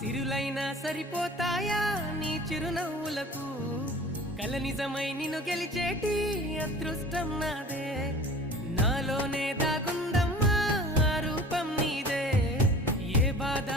సిరులైనా సరిపోతాయా నీ చిరునవ్వులకు కల నిజమై నిన్ను గెలిచేటి అదృష్టం నాదే నాలోనే దాగుందమ్మా ఆ రూపం నీదే ఏ బాధ